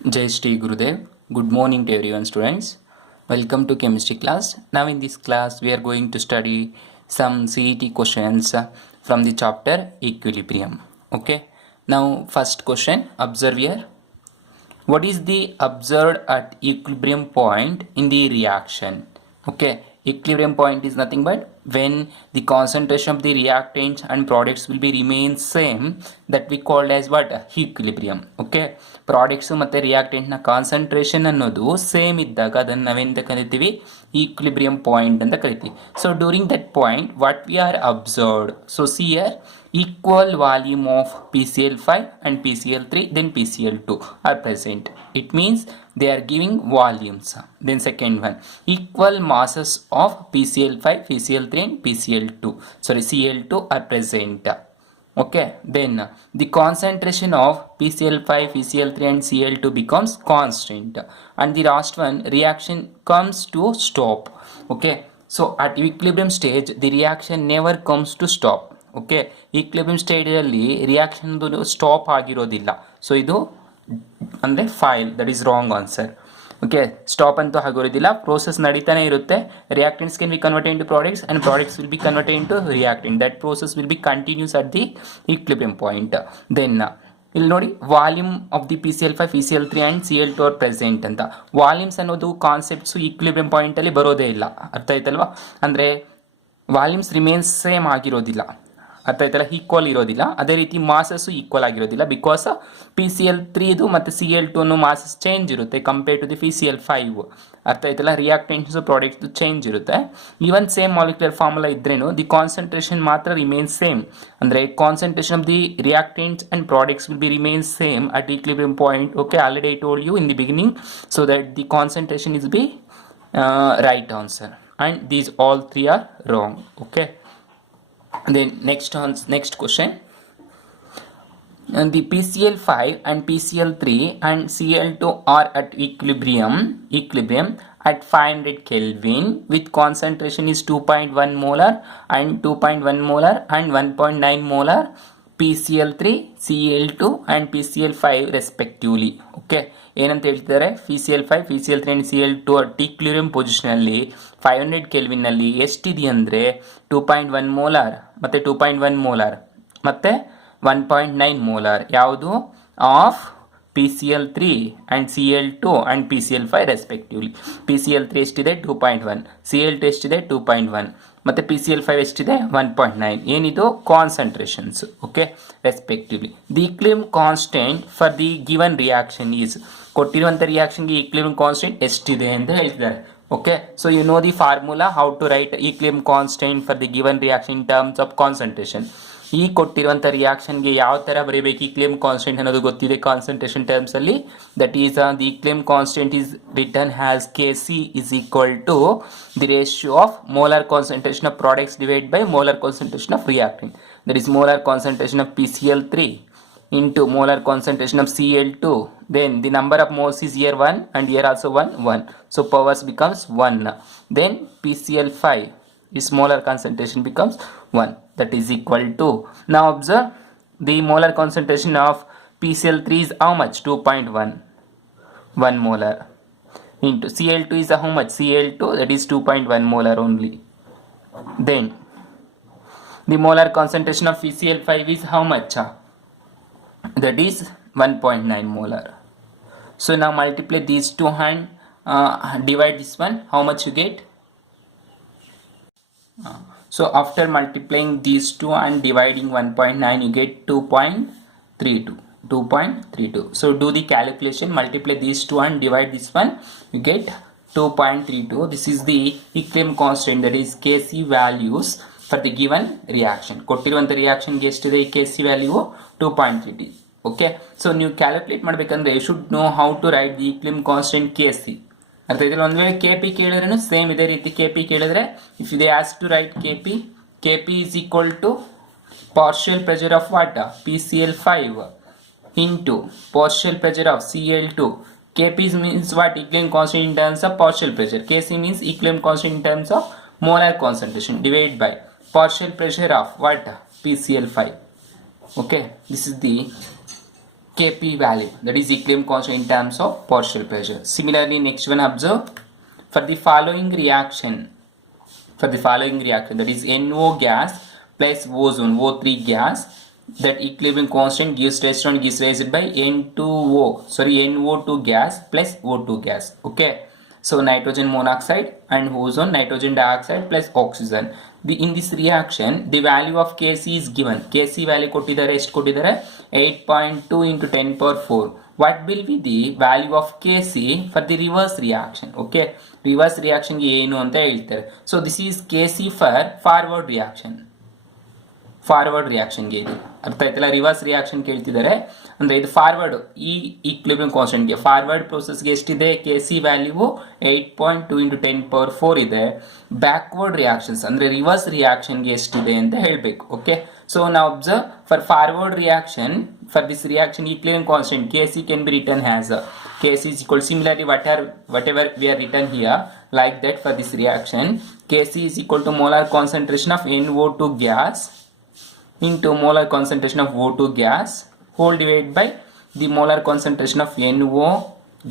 Jai Shri Gurudev. Good morning to everyone, students. Welcome to chemistry class. Now in this class we are going to study some CET questions from the chapter equilibrium. Okay. Now first question, observe here. What is the observed at equilibrium point in the reaction? Okay, equilibrium point is nothing but when the concentration of the reactants and products will be remain same, that we called as what? Equilibrium. Okay, products ಮತ್ತು ರಿಯಾಕ್ಟೆಂಟ್ನ ಕಾನ್ಸಂಟ್ರೇಷನ್ ಅನ್ನೋದು ಸೇಮ್ ಇದ್ದಾಗ ಅದನ್ನು ನಾವೆಂತ ಕರಿತೀವಿ, equilibrium point ಅಂತ ಕರಿತೀವಿ. So during that point what we are observed, so see here equal volume of PCl5 and PCl3 then PCl2 are present. It means they are giving volumes. Then second one, equal masses of PCl5, PCl3 and PCl2 Cl2 are present. Okay, then the concentration of PCl5, PCl3 and Cl2 becomes constant, and the last one, reaction comes to stop. Okay, so at equilibrium stage the reaction never comes to stop. Okay, equilibrium ಸ್ಟೇಜಲ್ಲಿ reaction stop ಆಗಿರೋದಿಲ್ಲ. So ಇದು ಅಂದರೆ fail, that is wrong answer. Okay, stop ಅಂತೂ ಆಗಿರೋದಿಲ್ಲ, process ನಡೀತಾನೆ ಇರುತ್ತೆ. Reactants can be converted into products and products will be converted into reactant. That process will be continues at the equilibrium point. Then ಇಲ್ಲಿ ನೋಡಿ, volume of the PCl5, PCl3 and Cl2 are present ಅಂತ. Volumes ಅನ್ನೋದು concepts equilibrium ಪಾಯಿಂಟಲ್ಲಿ ಬರೋದೇ ಇಲ್ಲ. ಅರ್ಥ ಆಯ್ತಲ್ವಾ? ಅಂದರೆ ವಾಲ್ಯೂಮ್ಸ್ ರಿಮೇನ್ಸ್ ಸೇಮ್ ಆಗಿರೋದಿಲ್ಲ. ಅರ್ಥ ಆಯ್ತಲ್ಲ? ಈಕ್ವಲ್ ಇರೋದಿಲ್ಲ. ಅದೇ ರೀತಿ ಮಾಸಸ್ಸು ಈಕ್ವಲ್ ಆಗಿರೋದಿಲ್ಲ. ಬಿಕಾಸ್ PCl3 ಮತ್ತು Cl2 ಮಾಸಸ್ ಚೇಂಜ್ ಇರುತ್ತೆ ಕಂಪೇರ್ ಟು ದಿ PCl5. ಅರ್ಥ ಆಯ್ತಲ್ಲ? ರಿಯಾಕ್ಟೆಂಟ್ಸು ಪ್ರಾಡಕ್ಟ್ಸ್ ಚೇಂಜ್ ಇರುತ್ತೆ. ಈವನ್ ಸೇಮ್ ಮಾಲಿಕ್ಯುಲರ್ ಫಾರ್ಮುಲಾ ಇದ್ರೇನು ದಿ ಕಾನ್ಸಂಟ್ರೇಷನ್ ಮಾತ್ರ ರಿಮೇನ್ಸ್ ಸೇಮ್. ಅಂದರೆ concentration of the reactants and products will be remains same at equilibrium point. Okay, already I told you in the beginning. So that the concentration is be right answer and these all three are wrong. Okay, then next question, and the PCl5 and PCl3 and Cl2 are at equilibrium at 500 Kelvin with concentration is 2.1 molar and 2.1 molar and 1.9 molar PCl3, Cl2 and PCl5 respectively. Okay, ಏನಂತ ಹೇಳ್ತಿದ್ದಾರೆ? PCl5, PCl3 and Cl2 at equilibrium ಪೊಸಿಷನಲ್ಲಿ 500 ಕೆಲ್ವಿನ್ನಲ್ಲಿ ಎಷ್ಟಿದೆಯಂದರೆ 2.1 molar ಮತ್ತು 2.1 molar ಮತ್ತು 1.9 ಮೋಲಾರ್. ಯಾವುದು? Of PCl3 and Cl2 and PCl5 respectively. PCl3 ಎಷ್ಟಿದೆ? 2.1. Cl2 ಎಷ್ಟಿದೆ? 2.1. ಮತ್ತು PCl5 ಎಷ್ಟಿದೆ? 1.9. ಏನಿದು? Concentrations. Okay, respectively. The equilibrium constant for the given reaction is, ಕೊಟ್ಟಿರುವಂಥ ರಿಯಾಕ್ಷನ್ಗೆ ಈಕ್ವಿಲಿಬ್ರಿಯಂ ಕಾನ್ಸ್ಟೆಂಟ್ ಎಷ್ಟಿದೆ ಅಂತ ಹೇಳ್ತಿದ್ದಾರೆ. Okay, so you know the formula how to write equilibrium constant for the given reaction in terms of concentration. ಈ ಕೊಟ್ಟಿರುವಂಥ ರಿಯಾಕ್ಷನ್ಗೆ ಯಾವ ಥರ ಬರೀಬೇಕು ಈಕ್ವಿಲಿಬ್ರಿಯಂ ಕಾನ್ಸ್ಟೆಂಟ್ ಅನ್ನೋದು ಗೊತ್ತಿದೆ ಕಾನ್ಸಂಟ್ರೇಷನ್ ಟರ್ಮ್ಸಲ್ಲಿ. That is the equilibrium constant is return has Kc is equal to the ratio of molar concentration of products divided by molar concentration of reactant. That is molar concentration of PCl3 into molar concentration of Cl2. Then the number of moles is here 1 and here also 1. So powers becomes 1. Then PCl5 is molar concentration becomes 1. That is equal to, now observe, the molar concentration of PCl3 is how much? 2.1, 1 molar, into Cl2 is how much? Cl2, that is 2.1 molar only. Then the molar concentration of PCl5 is how much? That is 1.9 molar. So now multiply these two and divide this one. How much you get? So after multiplying these two and dividing 1.9, you get 2.32. So do the calculation, multiply these two and divide this one, you get 2.32. This is the equilibrium constant, that is Kc values for the given reaction. ಕೊಟ್ಟಿರುವಂಥ ರಿಯಾಕ್ಷನ್ಗೆ ಎಷ್ಟಿದೆ ಈ Kc value? 2.32. Okay, so ನೀವು calculate ಮಾಡಬೇಕಂದ್ರೆ you should know how to write the equilibrium constant Kc. ಅರ್ಥ ಇದರಲ್ಲಿ ಒಂದು ವೇಳೆ KP ಕೇಳಿದ್ರೂ ಸೇಮ್ ಇದೇ ರೀತಿ KP ಕೇಳಿದ್ರೆ, if they ask to write KP is equal to partial pressure of what? PCl5 into partial pressure of Cl2. KP means what? Equilibrium constant in terms of partial pressure. Kc means equilibrium constant in terms of molar concentration divided by partial pressure of what? PCl5. Okay, this is the Kp value, that is equilibrium constant in terms of partial pressure. Similarly, next one observe, for the following reaction, that is NO gas plus ozone O3 gas, that equilibrium constant gives raised by NO2 gas plus O2 gas. Okay, so nitrogen monoxide and ozone nitrogen dioxide plus oxygen. In this reaction the value of Kc is given. Kc value ಕೊಟ್ಟಿದ್ದಾರೆ, ಎಷ್ಟು ಕೊಟ್ಟಿದ್ದಾರೆ? 8.2 into 10 power 4. What will be the value of Kc for the reverse reaction? Okay, reverse reaction ಗೆ ಏನು ಅಂತ ಹೇಳ್ತಾರೆ. So this is Kc for forward reaction. ಗೆ ಇದು ಅರ್ಥ ಆಯ್ತಲ್ಲ. ರಿವರ್ಸ್ ರಿಯಾಕ್ಷನ್ ಕೇಳ್ತಿದ್ದಾರೆ ಅಂದ್ರೆ ಇದು ಫಾರ್ವರ್ಡ್, ಈ ಈಕ್ವಿಲಿಬ್ರಿಯಂ ಕಾನ್ಸ್ಟೆಂಟ್ ಗೆ ಫಾರ್ವರ್ಡ್ ಪ್ರೋಸೆಸ್ ಗೆ ಎಷ್ಟಿದೆ? Kc ವ್ಯಾಲ್ಯೂ 8.2 into 10 power 4 ಇದೆ. ಬ್ಯಾಕ್ವರ್ಡ್ ರಿಯಾಕ್ಷನ್ಸ್ ಅಂದ್ರೆ ರಿವರ್ಸ್ ರಿಯಾಕ್ಷನ್ ಗೆ ಎಷ್ಟಿದೆ ಅಂತ ಹೇಳ್ಬೇಕು. ಓಕೆ, ಸೊ ನಾವು observe for forward reaction, for this reaction equilibrium constant Kc can be written as Kc is equal, similarly whatever we are written here like that. For this reaction Kc is equal to molar concentration of NO2 gas into molar concentration of O2 gas whole divided by the molar concentration of NO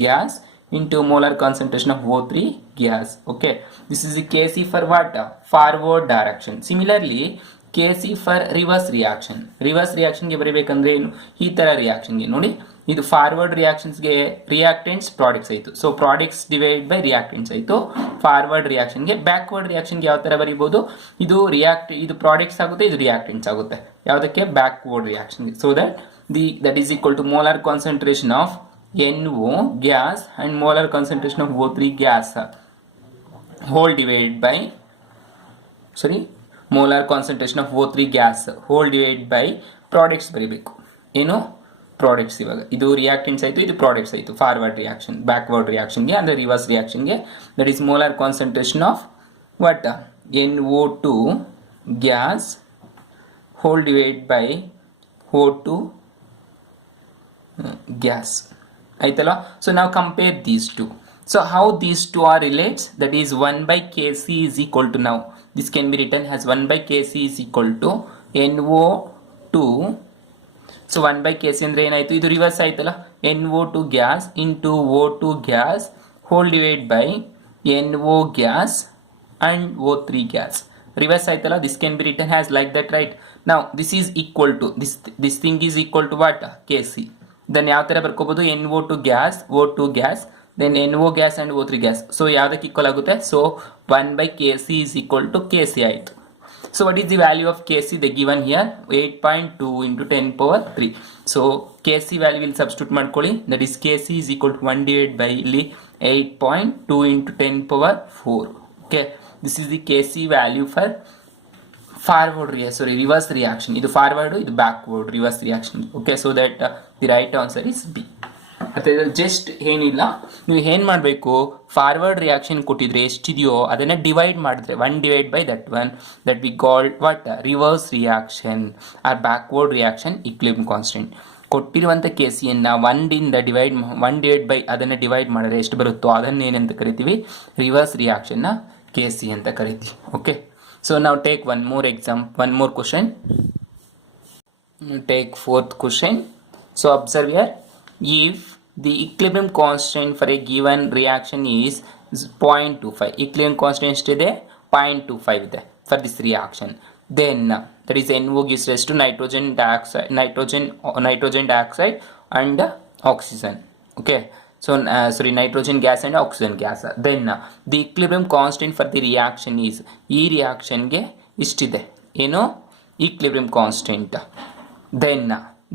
gas into molar concentration of O3 gas. Okay, this is the Kc for what? Forward direction. Similarly Kc for reverse reaction ಗೆ ಬರೀಬೇಕಂದ್ರೆ ಏನು? ಈ ತರ ರಿಯಾಕ್ಷನ್ ಗೆ ನೋಡಿ, ಇದು forward reactions ಗೆ reactants products ಆಯಿತು. So products divide by reactants ಆಯಿತು ಫಾರ್ವರ್ಡ್ ರಿಯಾಕ್ಷನ್ ಗೆ. ಬ್ಯಾಕ್ವರ್ಡ್ ರಿಯಾಕ್ಷನ್ ಗೆ ಯಾವ ತರ ಬರೀಬಹುದು? ಇದು ಇದು ಪ್ರಾಡಕ್ಟ್ಸ್ ಆಗುತ್ತೆ, ಇದು ರಿಯಾಕ್ಟೆಂಟ್ಸ್ ಆಗುತ್ತೆ. ಯಾವುದಕ್ಕೆ? ಬ್ಯಾಕ್ವರ್ಡ್ ರಿಯಾಕ್ಷನ್ ಗೆ. So that is equal to molar concentration of NO gas and molar concentration of O3 gas whole divided by molar concentration of O3 gas whole divided by products ಬರೀಬೇಕು. ಏನು? ಪ್ರಾಡಕ್ಟ್ಸ್. ಇವಾಗ ಇದು ರಿಯಾಕ್ಟೆಂಟ್ಸ್ ಆಯಿತು, ಇದು ಪ್ರಾಡಕ್ಟ್ಸ್ ಆಯಿತು. ಫಾರ್ವರ್ಡ್ ರಿಯಾಕ್ಷನ್, ಬ್ಯಾಕ್ವರ್ಡ್ ರಿಯಾಕ್ಷನ್ಗೆ ಅಂದರೆ reverse ರಿಯಾಕ್ಷನ್ಗೆ that is molar concentration of what? NO2 gas whole divide by O2 gas. ಆಯ್ತಲ್ಲ. ಸೊ ನಾವು compare these two. So how these two are related? That is 1 by Kc is equal to, now this can be written as 1 by Kc is equal to NO2. So 1 by Kc ಅಂದ್ರೆ ಏನಾಯ್ತು? ಇದು ರಿವರ್ಸ್ ಆಯ್ತಲ್ಲ. NO2 gas into O2 gas whole divided by NO gas and O3 gas. Reverse ಆಯ್ತಲ್ಲ. This can be written as like that, right? Now this is equal to this thing is equal to what? Kc. Then ಯಾವ ತರ ಬರ್ಕೋಬಹುದು? NO2 gas, O2 gas, then NO gas and O3 gas. So ಯಾವುದಕ್ಕೆ ಈಕ್ವಲ್ ಆಗುತ್ತೆ? So 1 by Kc is equal to Kc ಆಯಿತು. So what is the value of Kc? they given here 8.2 into 10 power 3. So Kc value will substitute ಮಾಡ್ಕೊಳ್ಳಿ. That is Kc is equal to 1 divided by ಇಲ್ಲಿ 8.2 into 10 power 4. Okay, this is the Kc value for reverse reaction. ಇದು forward, ಇದು backward reverse reaction. Okay, so that the right answer is B. ಮತ್ತೆ just ಏನಿಲ್ಲ, ನೀವು ಏನು ಮಾಡಬೇಕು? Forward reaction ಕೊಟ್ಟಿದ್ರೆ ಎಷ್ಟಿದೆಯೋ ಅದನ್ನು ಡಿವೈಡ್ ಮಾಡಿದ್ರೆ 1 divided by that one, that we called what? Reverse reaction or backward reaction equilibrium constant. ಕೊಟ್ಟಿರುವಂಥ Kcಯನ್ನು 1 divided by ಅದನ್ನು ಡಿವೈಡ್ ಮಾಡಿದ್ರೆ ಎಷ್ಟು ಬರುತ್ತೋ ಅದನ್ನು ಏನಂತ ಕರಿತೀವಿ? ರಿವರ್ಸ್ ರಿಯಾಕ್ಷನ್ನ Kc ಅಂತ ಕರಿತೀವಿ. Okay, so now take one more question. Take fourth question. So observe here, if the equilibrium constant for a given reaction is 0.25, equilibrium constant ಎಷ್ಟಿದೆ? 0.25 ಇದೆ for this reaction, then that is NO gives rise to nitrogen dioxide and oxygen. Okay, so nitrogen gas and oxygen gas. Then the equilibrium constant for the reaction is, ಈ ರಿಯಾಕ್ಷನ್ಗೆ ಇಷ್ಟಿದೆ, ಏನು? equilibrium constant. Then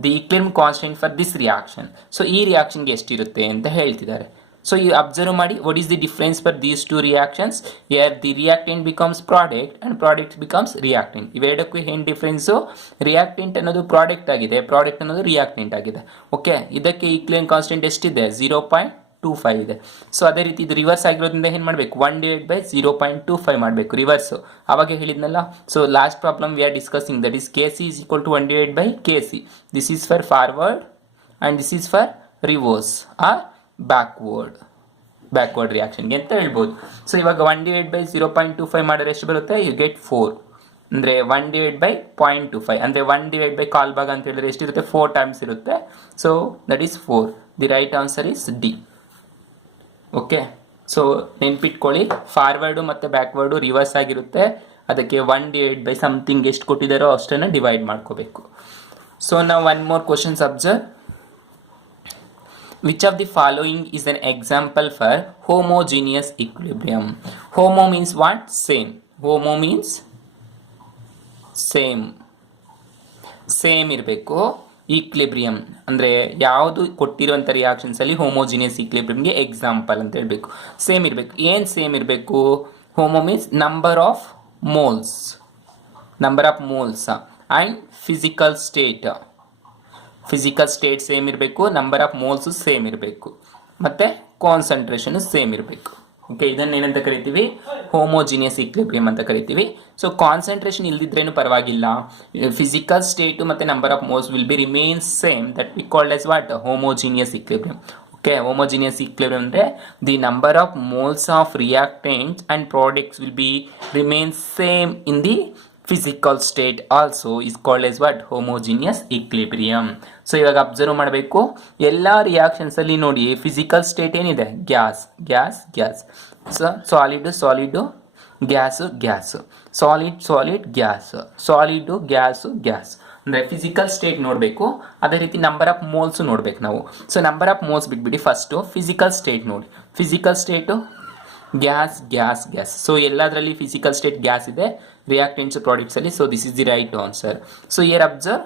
the equilibrium constant for this reaction. So ಈ ರಿಯಾಕ್ಷನ್ಗೆ ಎಷ್ಟಿರುತ್ತೆ ಅಂತ ಹೇಳ್ತಿದ್ದಾರೆ. So you observe ಮಾಡಿ, what is the difference for these two reactions? Here the reactant becomes product and product becomes reactant. ಇವೆರಡಕ್ಕೂ ಏನು ಡಿಫ್ರೆನ್ಸು? ರಿಯಾಕ್ಟೆಂಟ್ ಅನ್ನೋದು ಪ್ರಾಡಕ್ಟ್ ಆಗಿದೆ, ಪ್ರಾಡಕ್ಟ್ ಅನ್ನೋದು ರಿಯಾಕ್ಟೆಂಟ್ ಆಗಿದೆ. ಓಕೆ, ಇದಕ್ಕೆ ಈಕ್ವಿಲಿಬ್ರಿಯಂ ಕಾನ್ಸ್ಟೆಂಟ್ ಎಷ್ಟಿದೆ? 0.25 ಇದೆ. ಸೊ ಅದೇ ರೀತಿ ಇದು ರಿವರ್ಸ್ ಆಗಿರೋದ್ರಿಂದ ಏನು ಮಾಡಬೇಕು? 1 divided by 0.25 ಮಾಡಬೇಕು ರಿವರ್ಸು. ಆವಾಗ ಹೇಳಿದ್ನಲ್ಲ. So last problem we are discussing, that is Kc is equal to 1 divided by Kc. This is for forward and this is for reverse or backward ರಿಯಾಕ್ಷನ್ಗೆ ಅಂತ ಹೇಳ್ಬೋದು. ಸೊ ಇವಾಗ 1 divided by 0.25 ಮಾಡಿದ್ರೆ ಎಷ್ಟು ಬರುತ್ತೆ? You get 4. ಅಂದರೆ 1/0.25 ಅಂದರೆ 1/, ಕಾಲ್ ಭಾಗ ಅಂತ ಹೇಳಿದ್ರೆ ಎಷ್ಟಿರುತ್ತೆ 4 ಟೈಮ್ಸ್ ಇರುತ್ತೆ. So that is 4. The right answer is D. Okay, so ನೆನ್ಪಿಟ್ಕೊಳ್ಳಿ, ಫಾರ್ವರ್ಡು ಮತ್ತು ಬ್ಯಾಕ್ವರ್ಡು ರಿವರ್ಸ್ ಆಗಿರುತ್ತೆ. ಅದಕ್ಕೆ 1/, ಸಮಥಿಂಗ್ ಎಷ್ಟು ಕೊಟ್ಟಿದ್ದಾರೋ ಅಷ್ಟನ್ನು ಡಿವೈಡ್ ಮಾಡ್ಕೋಬೇಕು. ಸೊ ನಾವು one more questions observe. Which of the following is an example for homogeneous equilibrium? Homo means what? Same. Homo means same. Same ಇರಬೇಕು. ಈಕ್ಲಿಬ್ರಿಯಮ್ ಅಂದರೆ ಯಾವುದು ಕೊಟ್ಟಿರುವಂಥ ರಿಯಾಕ್ಷನ್ಸಲ್ಲಿ ಹೋಮೋಜಿನಿಯಸ್ ಈಕ್ಲಿಬ್ರಿಯಮ್ಗೆ ಎಕ್ಸಾಂಪಲ್ ಅಂತ ಹೇಳಬೇಕು. ಸೇಮ್ ಇರಬೇಕು. ಏನು ಸೇಮ್ ಇರಬೇಕು? Homo means number of moles and physical state same ಇರಬೇಕು, ನಂಬರ್ ಆಫ್ ಮೋಲ್ಸು ಸೇಮ್ ಇರಬೇಕು, ಮತ್ತು ಕಾನ್ಸಂಟ್ರೇಷನು ಸೇಮ್ ಇರಬೇಕು. ಓಕೆ, ಇದನ್ನು ಏನಂತ ಕರಿತೀವಿ? ಹೋಮೋಜಿನಿಯಸ್ ಈಕ್ಲಿಬ್ರಿಯಮ್ ಅಂತ ಕರಿತೀವಿ. ಸೊ ಕಾನ್ಸಂಟ್ರೇಷನ್ ಇಲ್ದಿದ್ರೇನು ಪರವಾಗಿಲ್ಲ, ಫಿಸಿಕಲ್ ಸ್ಟೇಟು ಮತ್ತು number of moles will be remain same. That we called as what? Homogeneous equilibrium. Okay, homogeneous equilibrium ಅಂದರೆ the number of moles of reactants and products will be remain same in the physical state also is called as what? Homogeneous equilibrium. So ಇವಾಗ observe ಮಾಡಬೇಕು, ಎಲ್ಲ reactions ಅಲ್ಲಿ ನೋಡಿ physical state ಏನಿದೆ? Gas, so solid, gas, solid, gas ಅಂದರೆ physical state ನೋಡಬೇಕು. ಅದೇ ರೀತಿ ನಂಬರ್ ಆಫ್ ಮೋಲ್ಸು ನೋಡ್ಬೇಕು ನಾವು. ಸೊ ನಂಬರ್ ಆಫ್ ಮೋಲ್ಸ್ ಬಿಟ್ಬಿಡಿ, ಫಸ್ಟು ಫಿಸಿಕಲ್ ಸ್ಟೇಟ್ ನೋಡಿ. Physical state gas. ಸೊ ಎಲ್ಲದರಲ್ಲಿ ಫಿಸಿಕಲ್ ಸ್ಟೇಟ್ ಗ್ಯಾಸ್ ಇದೆ, reactants products ali. So this is the right answer. So here observe,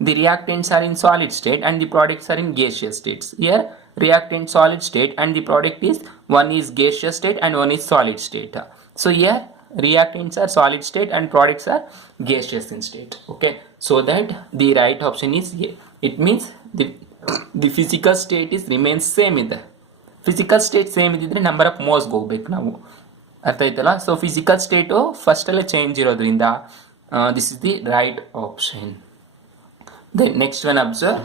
the reactants are in solid state and the products are in gaseous states. Here reactant solid state and the product is, one is gaseous state and one is solid state. So here reactants are solid state and products are gaseous in state. Okay, so that the right option is A. It means the physical state is remains same ಇದೆ. Physical state same ಇದ್ದಿದ್ರೆ number of ಮೋಲ್ಸ್ಗೆ ಹೋಗ್ಬೇಕು ನಾವು. ಅರ್ಥ ಆಯ್ತಲ್ಲ? So physical state ಫಸ್ಟಲ್ಲೇ change ಇರೋದ್ರಿಂದ this is the right option. Then next one observe.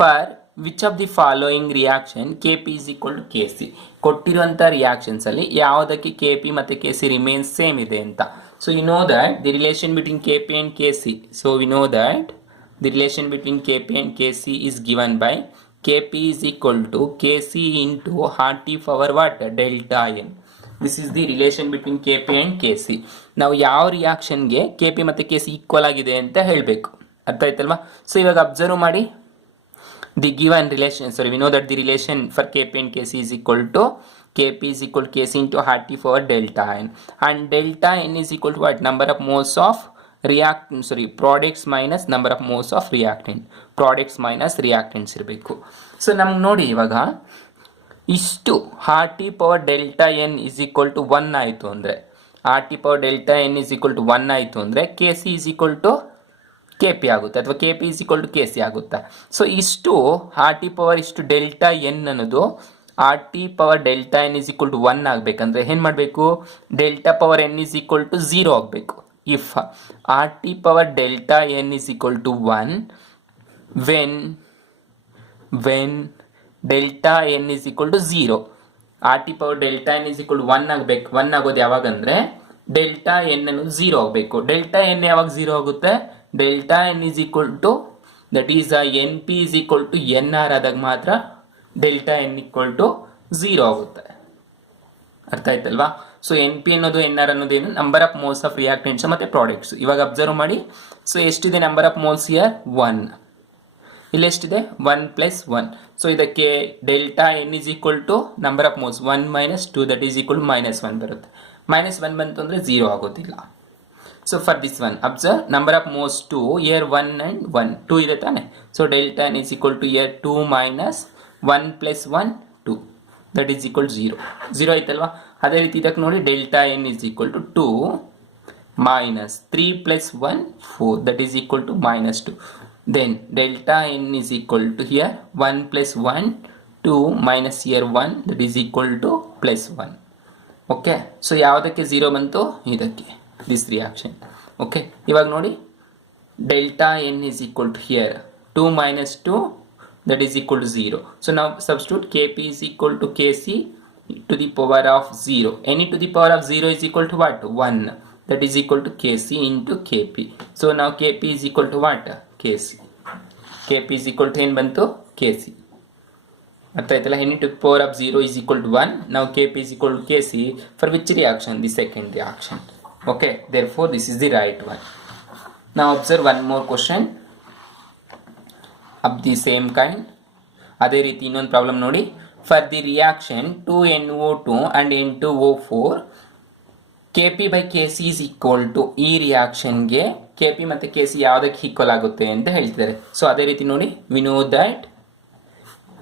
For which of the following reaction KP is equal to KC? ಕೊಟ್ಟಿರುವಂಥ ರಿಯಾಕ್ಷನ್ಸಲ್ಲಿ ಯಾವುದಕ್ಕೆ KP ಮತ್ತು KC ರಿಮೇನ್ಸ್ ಸೇಮ್ ಇದೆ ಅಂತ. So you know that the relation between KP and KC. So we know that the relation between KP and KC is given by KP is equal to KC into RT power what? Delta N. This is the relation between KP and KC. ನಾವು ಯಾವ ರಿಯಾಕ್ಷನ್ಗೆ KP ಮತ್ತು KC equal ಆಗಿದೆ ಅಂತ ಹೇಳಬೇಕು. ಅರ್ಥ ಆಯ್ತಲ್ವಾ? ಸೊ ಇವಾಗ ಅಬ್ಸರ್ವ್ ಮಾಡಿ, the given relation, we know that the relation for KP and KC is equal to KP is equal to KC into RT power delta N, and delta N is equal to what? Number of moles of products minus number of moles of reactant. Products minus reactants ಇರಬೇಕು. So ನಮ್ಗೆ ನೋಡಿ ಇವಾಗ ಇಷ್ಟು RT power delta N is equal to 1 ಆಯಿತು ಅಂದರೆ, RT power delta N is equal to 1 ಆಯಿತು ಅಂದರೆ KC is equal to KP ಆಗುತ್ತೆ, ಅಥವಾ KP is equal to KC ಆಗುತ್ತೆ. ಸೊ ಇಷ್ಟು RT ಪವರ್ ಇಷ್ಟು ಡೆಲ್ಟಾ ಎನ್ ಅನ್ನೋದು RT power delta N is equal to 1 ಆಗಬೇಕಂದ್ರೆ ಏನು ಮಾಡಬೇಕು? Delta power n is equal to 0 ಆಗಬೇಕು. If RT power delta n is equal to 1, when delta n is equal to 0, RT power delta n is equal to 1 ಆಗಬೇಕು. 1 ಆಗೋದು ಯಾವಾಗ ಅಂದರೆ delta n ಅನ್ನೋದು 0 ಆಗಬೇಕು. ಡೆಲ್ಟಾ ಎನ್ ಯಾವಾಗ 0 ಆಗುತ್ತೆ? Delta N is equal to that is NP is equal to NR ಆದಾಗ ಮಾತ್ರ ಡೆಲ್ಟಾ ಎನ್ ಈಕ್ವಲ್ ಟು 0 ಆಗುತ್ತೆ. ಅರ್ಥ ಆಯ್ತಲ್ವಾ? ಸೊ NP ಅನ್ನೋದು NR ಅನ್ನೋದೇನು? Number of moles of reactants ಮತ್ತು ಪ್ರಾಡಕ್ಟ್ಸ್. ಇವಾಗ ಅಬ್ಸರ್ವ್ ಮಾಡಿ, ಸೊ ಎಷ್ಟಿದೆ ನಂಬರ್ ಆಫ್ ಮೋಲ್ಸ್? ಇಯರ್ 1. ಇಲ್ಲಿ ಎಷ್ಟಿದೆ? 1 + 1. ಸೊ ಇದಕ್ಕೆ delta N is equal to number of moles 1 - 2 that is equal to -1 ಬರುತ್ತೆ. -1 ಬಂತು ಅಂದರೆ 0 ಆಗೋದಿಲ್ಲ. So for this one observe, number of moles 2, here 1 and 1 2 ಇದೆ ತಾನೆ. So delta N is equal to here 2 - 1 + 1 2 that is equal 0. 0 ಆಯ್ತಲ್ವಾ? ಅದೇ ರೀತಿ ಇದಕ್ಕೆ ನೋಡಿ, delta N is equal to 2 - 3 + 1 4 that is equal to -2. Then delta N is equal to here 1 + 1 2 - here 1 that is equal to +1. Okay, so ಯಾವುದಕ್ಕೆ 0 ಬಂತು? ಇದಕ್ಕೆ, this reaction. Okay, ಇವಾಗ ನೋಡಿ, delta N is equal to here 2 - 2 that is equal to 0. So now substitute KP is equal to KC to the power of 0. N to the power of 0 is equal to what? 1. That is equal to Kc into Kp. So now Kp is equal to what? Kc. Kp is equal to ಏನು ಬಂತು? Kc. ಅರ್ಥ ಆಯ್ತಲ್ಲ? N to the power of 0 is equal to 1. Now Kp is equal to Kc for which reaction? The second reaction. Okay, therefore this is the right one. Now observe one more question of the same kind. ಅದೇ ರೀತಿ ಇನ್ನೊಂದು ಪ್ರಾಬ್ಲಮ್ ನೋಡಿ. For the reaction 2NO2 and N2O4 Kp by Kc is equal to ಈ ರಿಯಾಕ್ಷನ್ಗೆ Kp ಮತ್ತು Kc ಯಾವುದಕ್ಕೆ ಈಕ್ವಲ್ ಆಗುತ್ತೆ ಅಂತ ಹೇಳ್ತಿದ್ದಾರೆ. ಸೊ ಅದೇ ರೀತಿ ನೋಡಿ, we know that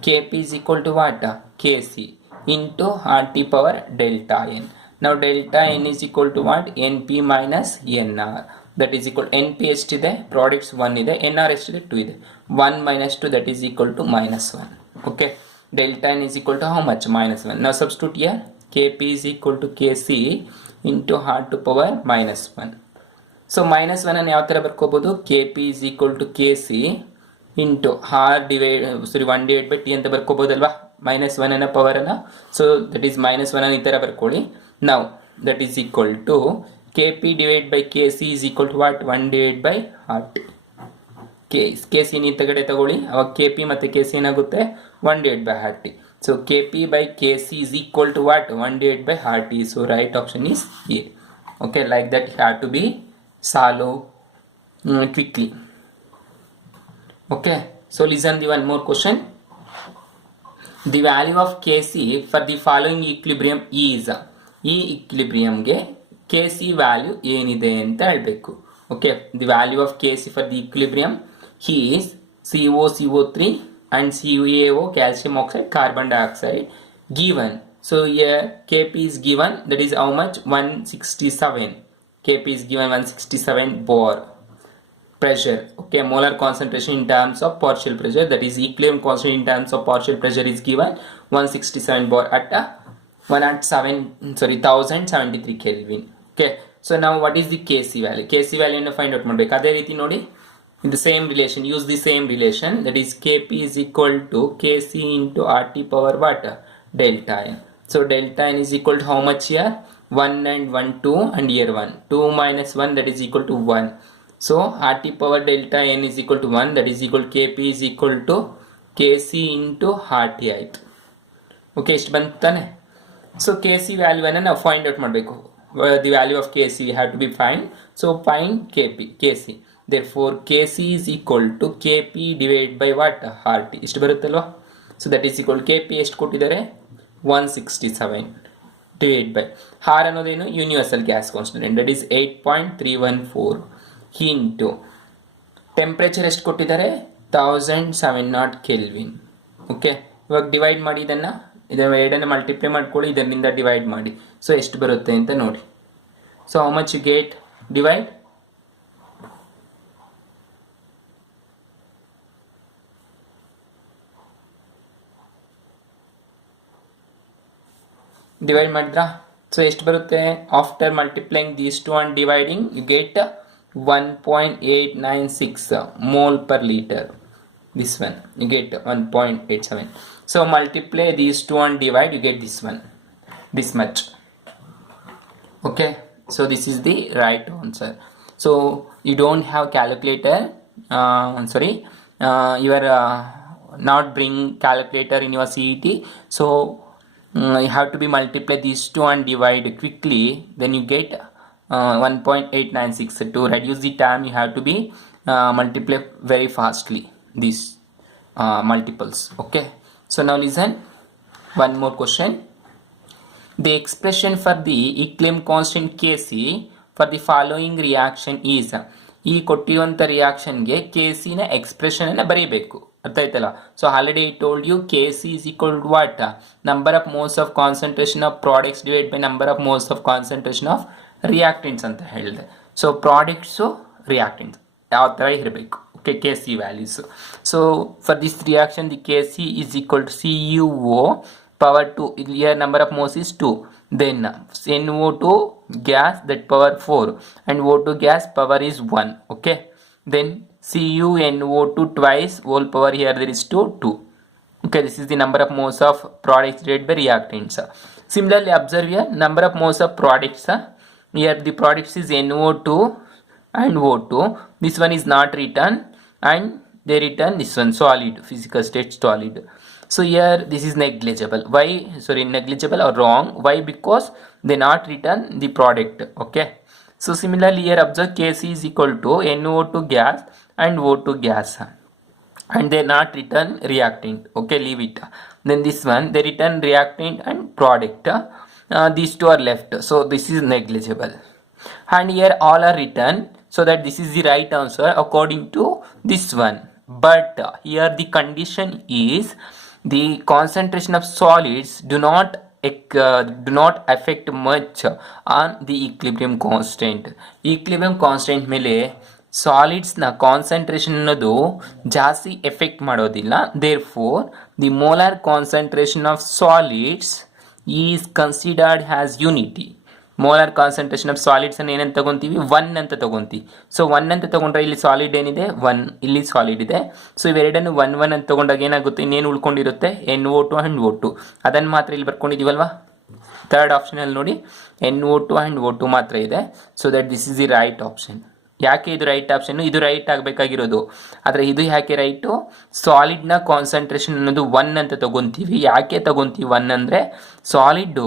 Kp is equal to what? Kc into RT power delta N. Now delta N is equal to what? Np minus Nr. That is equal to Np ಎಷ್ಟಿದೆ? ಪ್ರಾಡಕ್ಟ್ಸ್ 1 ಇದೆ. Nr ಎಷ್ಟಿದೆ? 2 ಇದೆ. 1 minus 2 that is equal to minus 1. Okay. Delta N is equal to how much? Minus 1. Now substitute here. Kp is equal to Kc into R to power minus 1. So minus 1 ಅನ್ನು ಯಾವ ಥರ ಬರ್ಕೋಬೋದು? Kp is equal to Kc into R divided 1 divided by T ಅಂತ ಬರ್ಕೋಬೋದಲ್ವಾ? minus 1 ಅನ್ನ ಪವರ್ ಅನ್ನ. So that is minus 1 ಅನ್ನು ಈ ಥರ ಬರ್ಕೊಳ್ಳಿ. Now that is equal to Kp divided by Kc is equal to what? 1 divided by RT. Kc ನ ತೆಗಡೆ ತಗೊಳ್ಳಿ, ಅವಾಗ Kp ಮತ್ತು Kc ಏನಾಗುತ್ತೆ? 1 divided by RT. So Kp by Kc is equal to what? 1 divided by RT. So right option is A. Okay, like that you have to be solve quickly. Okay, so listen the one more question. The value of Kc for the following equilibrium is. ಈ equilibriumಗೆ Kc value ಏನಿದೆ ಅಂತ ಹೇಳಬೇಕು. Okay, the value of Kc for the equilibrium is COCO3 and CuAO, calcium oxide, carbon dioxide given. So here Kp is given, that is how much? 167. Kp is given 167 bar. Pressure, okay, molar concentration in terms of partial pressure, that is equilibrium constant in terms of partial pressure is given 167 bar at 1073 Kelvin. Okay, so now what is the Kc value? Kc value ಅನ್ನು find out ಮಾಡಬೇಕು. ಅದೇ ರೀತಿ ನೋಡಿ, in the same relation, use the same relation, that is Kp is equal to Kc into RT power what? Delta N. So delta N is equal to how much here? 1 and 1 2 and here 1. 2 minus 1 that is equal to 1. So RT power delta N is equal to 1, that is equal to Kp is equal to Kc into RT ಆಯಿತು. ಓಕೆ, ಎಷ್ಟು ಬಂತು ತಾನೆ? So Kc ವ್ಯಾಲ್ಯೂವನ್ನು ನಾವು find out ಮಾಡಬೇಕು. The value of Kc we have to be find. So find Kc. Therefore Kc is equal to Kp divided by what? RT. ಇಷ್ಟು ಬರುತ್ತಲ್ವಾ? So that is equal to Kp ಎಷ್ಟು ಕೊಟ್ಟಿದ್ದಾರೆ? 167 divided by R ಅನ್ನೋದೇನು? Universal gas constant, that is 8.314 into temperature ಎಷ್ಟು ಕೊಟ್ಟಿದ್ದಾರೆ? 1700 kelvin. Okay, ಇವಾಗ ಡಿವೈಡ್ ಮಾಡಿ ಇದನ್ನು ಎರಡನ್ನು ಮಲ್ಟಿಪ್ಲೈ ಮಾಡ್ಕೊಳ್ಳಿ, ಇದರಿಂದ ಡಿವೈಡ್ ಮಾಡಿ. ಸೊ ಎಷ್ಟು ಬರುತ್ತೆ ಅಂತ ನೋಡಿ. So how much you get? Divide ಮಾಡಿದ್ರಾ? ಸೊ ಎಷ್ಟು ಬರುತ್ತೆ? After multiplying these two and dividing you get 1.896 mole per liter. This one you get 1.87. So multiply these two and divide, you get this one, this much. Okay, so this is the right answer. So you don't have calculator, you are not bring calculator in your CET, so you have to be multiply these two and divide quickly, then you get 1.896. To reduce the time you have to be multiply very fastly these multiples. Okay, so now listen one more question. The expression for the equilibrium constant Kc for the following reaction is. ಈ ಕೊಟ್ಟಿರುವಂಥ ರಿಯಾಕ್ಷನ್ಗೆ Kc ನ ಎಕ್ಸ್ಪ್ರೆಷನ್ ಅನ್ನು ಬರೀಬೇಕು. ಅರ್ಥ ಆಯ್ತಲ್ಲ? So already I told you Kc is equal to what? Number of moles of concentration of products divided by number of moles of concentration of reactants ಅಂತ ಹೇಳಿದೆ. ಸೊ ಪ್ರಾಡಕ್ಟ್ಸು ರಿಯಾಕ್ಟೆಂಟ್ಸ್ ಯಾವ ಥರ ಇರಬೇಕು. Okay, Kc values. So for this reaction the Kc is equal to CuO power 2. Here number of moles is 2. Then NO2 gas, that power 4, and O2 gas power is 1. Okay, then CuNO2 twice, whole power here there is 2. Okay, this is the number of moles of products divided by reactants. Similarly, observe here number of moles of products. Here the products is NO2 and O2. This one is not written and they written this one solid, physical state solid. So here this is negligible. Why? Sorry, negligible or wrong. Why? Because they not written the product. Okay. So similarly here observe Kc is equal to NO2 gas and O2 gas. And they not written reactant. Okay, leave it. Then this one they written reactant and product. These two are left, so this is negligible. And here all are written, so that this is the right answer according to this one. But here the condition is the concentration of solids do not affect much on the equilibrium constant. Equilibrium constant ಮೇಲೆ ಸಾಲಿಡ್ಸ್ನ ಕಾನ್ಸಂಟ್ರೇಷನ್ ಅನ್ನೋದು ಜಾಸ್ತಿ effect ಮಾಡೋದಿಲ್ಲ. Therefore the molar concentration of solids is considered has unity. Molar concentration of solids ಅನ್ನು ಏನಂತ ತಗೊಂತೀವಿ? 1 ಅಂತ ತಗೊಂತೀವಿ. ಸೊ 1 ಅಂತ ತಗೊಂಡ್ರೆ ಇಲ್ಲಿ ಸಾಲಿಡ್ ಏನಿದೆ 1, ಇಲ್ಲಿ ಸಾಲಿಡ್ ಇದೆ. ಸೊ ಇವೆರಡನ್ನು 1 ಅಂತ ತಗೊಂಡಾಗ ಏನಾಗುತ್ತೆ? ಇನ್ನೇನು ಉಳ್ಕೊಂಡಿರುತ್ತೆ? NO2 and O2. ಅದನ್ನು ಮಾತ್ರ ಇಲ್ಲಿ ಬರ್ಕೊಂಡಿದ್ದೀವಲ್ವಾ? ಥರ್ಡ್ ಆಪ್ಷನಲ್ಲಿ ನೋಡಿ NO2 ಆ್ಯಂಡ್ O2 ಮಾತ್ರ ಇದೆ. So that this is the right option. ಯಾಕೆ ಇದು ರೈಟ್ ಆಪ್ಷನ್? ಇದು ರೈಟ್ ಆಗಬೇಕಾಗಿರೋದು, ಆದರೆ ಇದು ಯಾಕೆ ರೈಟು? ಸಾಲಿಡ್ನ ಕಾನ್ಸಂಟ್ರೇಷನ್ ಅನ್ನೋದು 1 ಅಂತ ತಗೊಂತೀವಿ. ಯಾಕೆ ತಗೊಂತೀವಿ 1 ಅಂದರೆ ಸಾಲಿಡ್ಡು